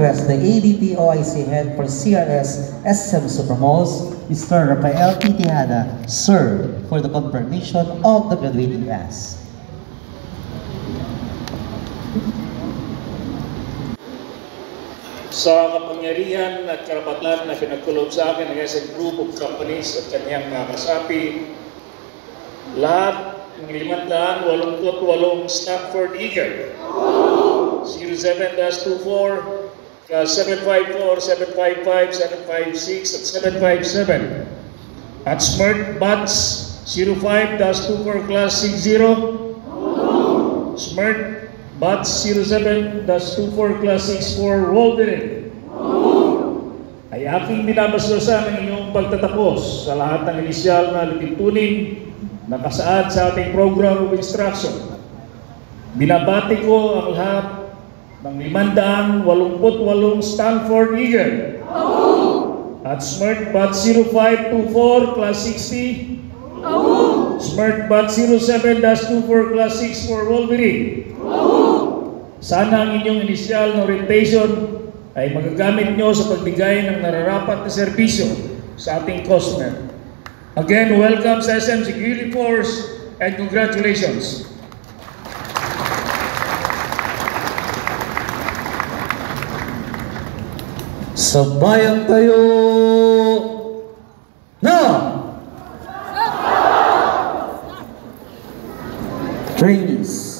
Request the ADP OIC Head for CRS SM Supremos, Mr. Rafael T. Tejada, sir, for the confirmation of the graduating class. Sa kapangyarihan at karapatan na pinagkulob sa akin ng SM Group of Companies at kanyang mga kasapi, lahat ng 588 Stanford Eagle 07-24, 754, 755, 756 at 757 at Smart Bats 05-24 Class 60, Smart Bats 07-24 Class 64 Wolverine ay aking binabastusan ang inyong pagtatapos sa lahat ng inisyal na litintunin na kasaad sa ating program of instruction. Binabati ko ang lahat ng 588 Stanford Eagle at Smart Bat 05-24 Class 60, Smart Bat 07-24 Class 64 Wolverine. Sana ang inyong inisyal na orientation ay magagamit nyo sa pagbigay ng nararapat na serbisyo sa ating customer. Again, welcome sa SM Security Force and congratulations. Sabayan tayo na! Trainees.